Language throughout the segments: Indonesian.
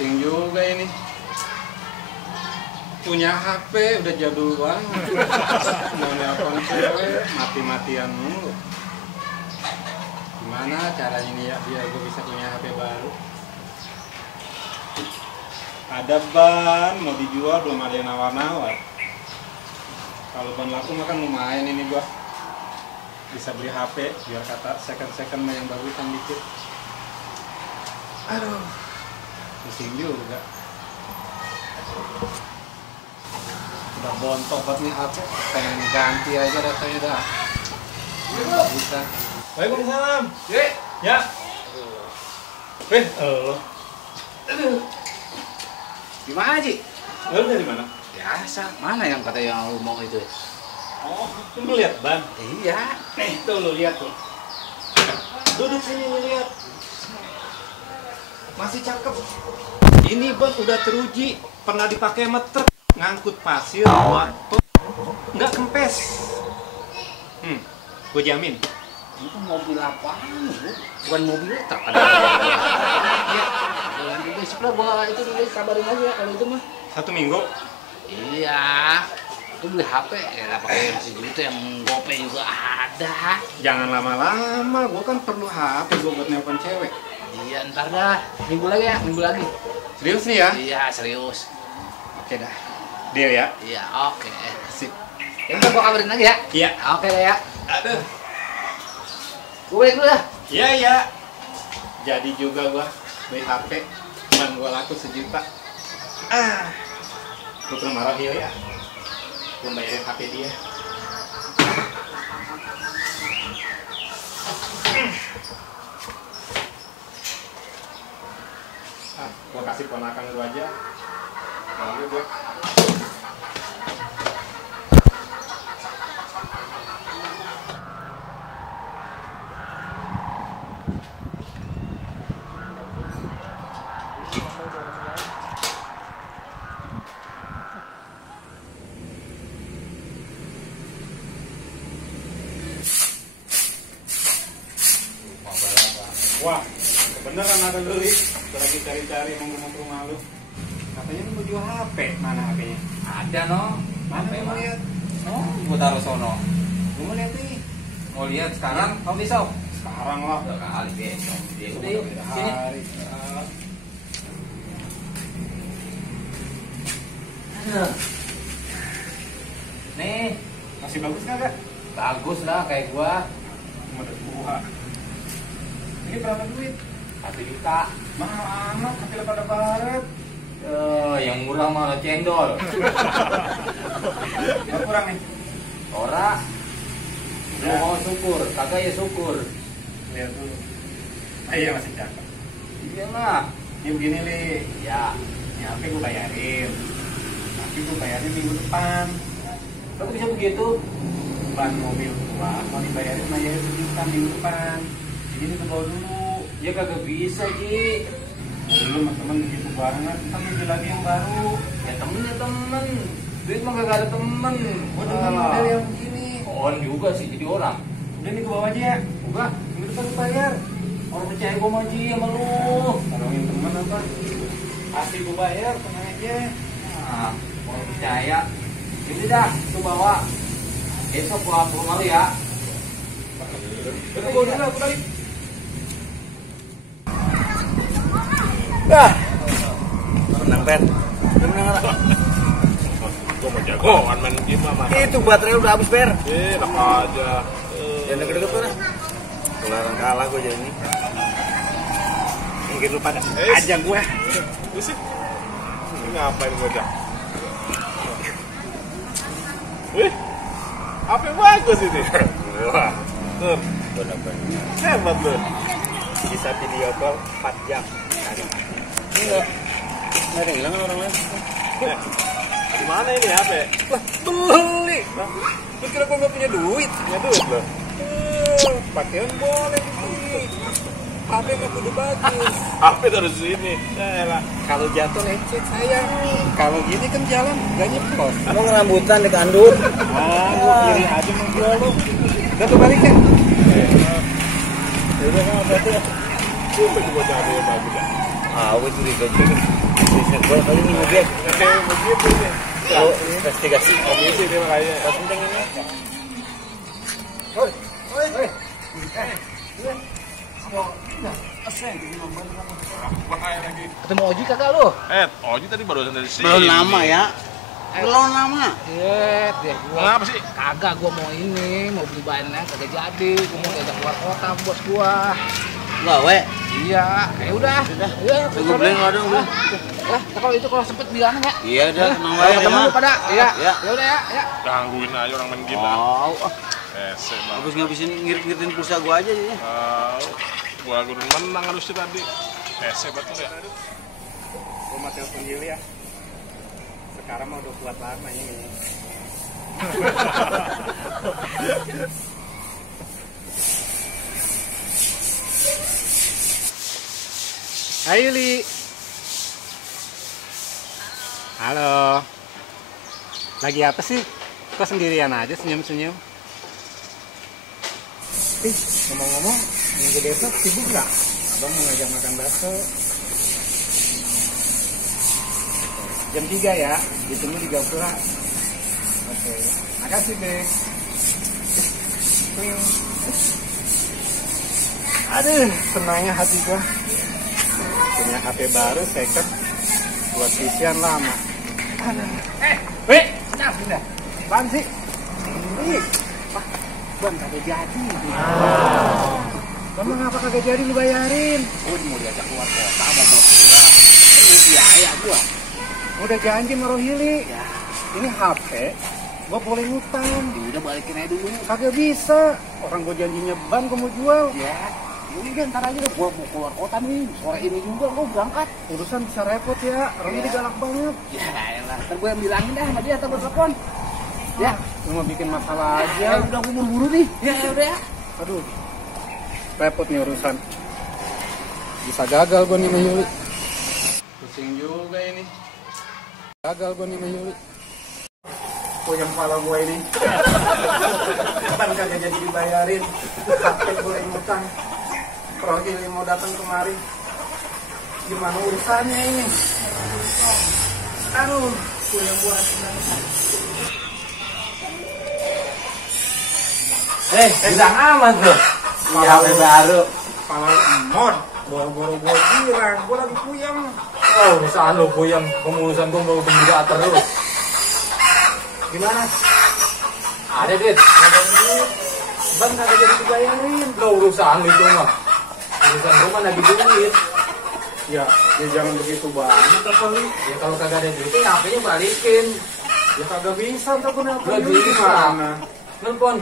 Pusing juga ini. Punya HP udah jadul banget. Mau nelpon cewek mati-matian mulu. Gimana caranya nih ya biar gue bisa punya HP baru? Ada ban mau dijual belum ada yang nawar-nawar. Kalau ban laku mah kan lumayan ini gua bisa beli HP biar kata second mah yang bagusan dikit. Aduh, pusing juga. Udah bontok banget nih HP, pengen ganti aja rasanya dah. Nggak bisa. Waalaikumsalam. Ya. Aduh. Gimana Ji? Lu dari mana? Biasa, mana yang kata yang lu mau itu? Oh, lu lihat ban? Iya. Nih, tuh lu lihat tuh. Duduk sini lu lihat. Masih cakep. Ini ban udah teruji, pernah dipakai sama truk ngangkut pasir, waktu nggak kempes. Gue jamin. Itu mobil apaan? Bukan mobil truk. Ada. Ya, besok lah gua itu dulu kabarin aja ya kalau itu mah. 1 minggu. Iya. Itu beli HP ya pakai sejuta yang GoPay juga ada. Jangan lama-lama, gue kan perlu HP gue buat nelpon cewek. Iya ntar dah, minggu lagi ya, minggu lagi. Serius nih ya? Iya serius. Oke dah. Deal ya? Iya oke. Sip. Ya ntar gua kabarin lagi ya. Iya. Oke deh ya. Aduh. Gua balik dulu dah. Iya, iya. Jadi juga gua beli HP, ban gua laku 1 juta. Lu pernah marah dia ya? Gua bayarin HP dia. Gua kasih ponakan gua aja. Lalu gua. Wah, kebenaran ada lu, lagi cari-cari mau ke rumah lu. Katanya lu mau jual HP, mana HP-nya? Ada no. Mana HP mau mah? lihat? Oh, gua taruh sono. Gua mau lihat nih. Mau lihat sekarang? Kamu besok? Sekarang lah. Udah kali besok. Udah Yuk, beda sini. hari. Nih, Masih bagus kagak? bagus lah kayak gua. Model buah. Ini berapa duit? 1 juta. Mahal amat, tapi pada baret. Yang murah malah cendol. Gak kurang nih. Ora. Lu Ya. mau syukur, kagak ya syukur. Lihat dulu. Ah, iya masih cakep. Iya lah. Ini begini li. Ya. Ini HP gue bayarin. Tapi gue bayarin minggu depan. Kok bisa begitu? Ban mobil gua mau dibayarin bayarin 1 juta minggu depan. Jadi ini gue bawa dulu. Ya kagak bisa, Ji. Dulu sama temen begitu barengan, kita beli lagi yang baru. Ya temen ya temen. Duit mah kagak ada temen. Gue demen model yang begini. On juga sih jadi orang. Udah nih gue bawa aja ya. Enggak. Minggu depan gue bayar. Orang percaya gua mah Ji sama lu. Tolongin temen apa? Pasti gue bayar, tenang aja. Nah, orang percaya. Jadi dah, tuh bawa. Besok gua ke rumah lu ya. Udah gue dulu, aku balik. Menang pen. Gue mau jagoan main game mah. Itu baterai udah habis ber. Enak aja. Jangan deket-deket tuh lah. Kelarang kalah gue jadi ini. Mungkin lu pada aja gue. Buset. Ini ngapain gue dah? Wih, apa yang bagus ini? Wah, Tur, bener-bener. hebat lu. Bisa video call 4 jam. Iya. Nggak ada yang hilang kan orang lain. Gimana ini HP? Lah, beli. Lu kira gue gak punya duit? Punya duit lo. Pakaian boleh dibeli. HP gak kudu bagus. HP taruh sini. Yaelah. Kalau jatuh lecet sayang. Kalau gini kan jalan gak nyeplos. Emang rambutan dikandung. Gue kiri aja mau jual lu. Udah tuh balik ya. Ya udah kan hati-hati ya. Gue juga cari yang bagus ya. Ah, gue curiga juga. Gue kali ini ngejek. Begitu nih. Oh, investigasi. Komisi dia makanya. Pas penting ini. Bahaya lagi. Ketemu Oji kagak lu? Oji tadi barusan dari sini. Belum lama ya. Belum lama. Iya, deh gua. Kenapa sih? Kagak, gua mau ini, mau beli bahannya kagak jadi. Gua mau diajak keluar kota bos gua. Gawe. Iya, ya udah. Iya, Tunggu beli enggak dong, beli. Kalau itu kalau sempet bilang ya. Iya udah, tenang Ayo wae ketemu mah. lu pada. Iya. Ya. Ya udah ya, ya. Gangguin aja orang main game lah. Oh, Ese bang. habis ngabisin ngirit-ngiritin pulsa gua aja ya. Gua gurun menang harusnya tadi. Ese betul ya. Gue mau telepon Yuli ya. Sekarang mah udah kuat lama ini. Hai Yuli. Halo. Lagi apa sih? Kok sendirian aja senyum-senyum? Ngomong-ngomong, minggu besok sibuk nggak? Abang mau ngajak makan bakso. Jam 3 ya, ditunggu di Gapura. Oke, makasih deh. Aduh, senangnya hati gua. Punya HP baru, second. Buat isian lama. Weh, pindah. Apaan sih? Ih, Bang, kagak jadi. Kamu ngapa kagak jadi lu bayarin? Gua mau diajak keluar kota mau bos gua. Ini biaya gua. Udah janji sama Rohili. Ya, Ini HP, gua boleh ngutang. udah balikin aja dulu. Kagak bisa. Orang gua janjinya ban gua mau jual. Ya, udah ntar aja deh. Gua mau keluar kota nih. Sore ini juga gua berangkat. Urusan bisa repot ya. Rohili galak banget. Ya elah, ntar gua yang bilangin dah sama dia atau gua telepon. Ya, Lu mau bikin masalah ya aja. udah gua buru-buru nih. Ya udah ya. Aduh. Repot nih urusan. Bisa gagal gua nih sama Yuli. Pusing juga ini. Gagal gua nih sama Yuli. Puyeng kepala gua ini. Ban kagak jadi dibayarin. HP boleh ngutang. Rohili mau datang kemari. Gimana urusannya ini? Aduh, puyeng gua. Bilang amat tuh. Iya, HP baru. Kepala emot. Boro-boro gua girang. Gua lagi puyeng. Oh, urusan lu puyeng. Urusan gua mau gembira terus. Gimana? Ada duit. Ban kagak jadi dibayarin. Lo urusan lu itu mah. Urusan gua mah lagi duit. Ya jangan begitu banget apa li? Ya kalau kagak ada duitnya HP-nya balikin. Ya kagak bisa ntar gua nelfon Gak Yuli bisa. gimana? Nelpon.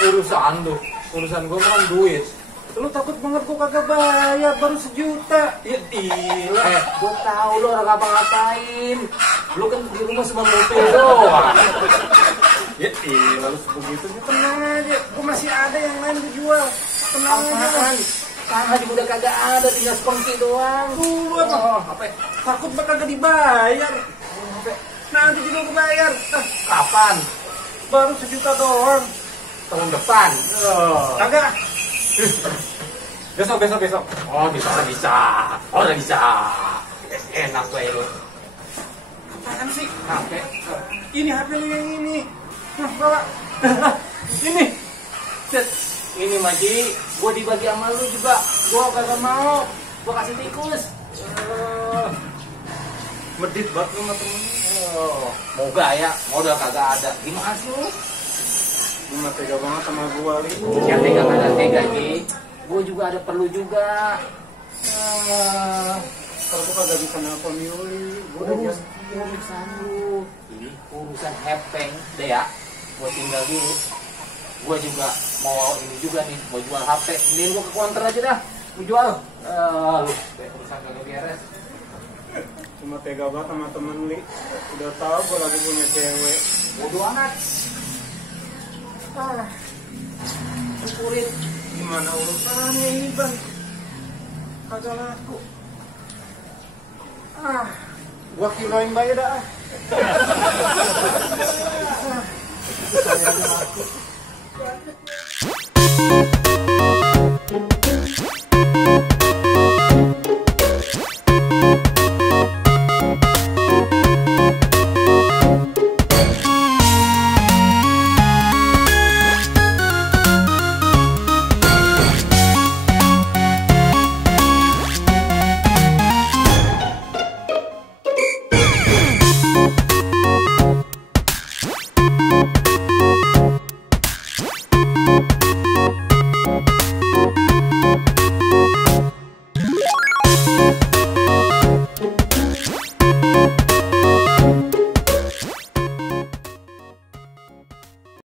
Urusan lu. Urusan gua mah kan duit. Lu takut banget gua kagak bayar baru 1 juta. Ya gila. Gua tahu lu orang ngapa-ngapain. Lu kan di rumah cuma mobil doang. Ya lalu begitu ya tenang aja. Gua masih ada yang lain gua jual. Tenang aja. Tanah juga udah kagak ada, tinggal spongki doang. Tuh apa? Takut bakal kagak dibayar. Nanti juga gua bayar. Kapan? Baru 1 juta doang. Tahun depan. Kagak. Besok. Oh bisa. Oh udah bisa. Enak gue lu. Apaan sih? HP. Ini HP lu yang ini. Nah, bawa. Ini. Set. Ini Maji, gue dibagi sama lu juga. Gue kagak mau. Gue kasih tikus. Medit banget lu sama temen. Mau gaya, modal kagak ada. Gimana sih lu? Lu mah tega banget sama gua, Li. Ya tega mana tega Ji. Gua juga ada perlu juga. Kalau gua kagak bisa nelfon Yuli, gua udah Urusan lu. Ini urusan hepeng deh ya. Gua tinggal dulu. Gua juga mau ini juga nih, mau jual HP. Ini gua ke counter aja dah. Gua jual. Lu urusan kagak beres. cuma tega banget sama temen Li. Udah tahu gua lagi punya cewek. Bodoh amat. Syukurin. Gimana urusannya ini, Bang? Kagak laku. Gua kiloin bayi dah. Saya aja laku. Bye.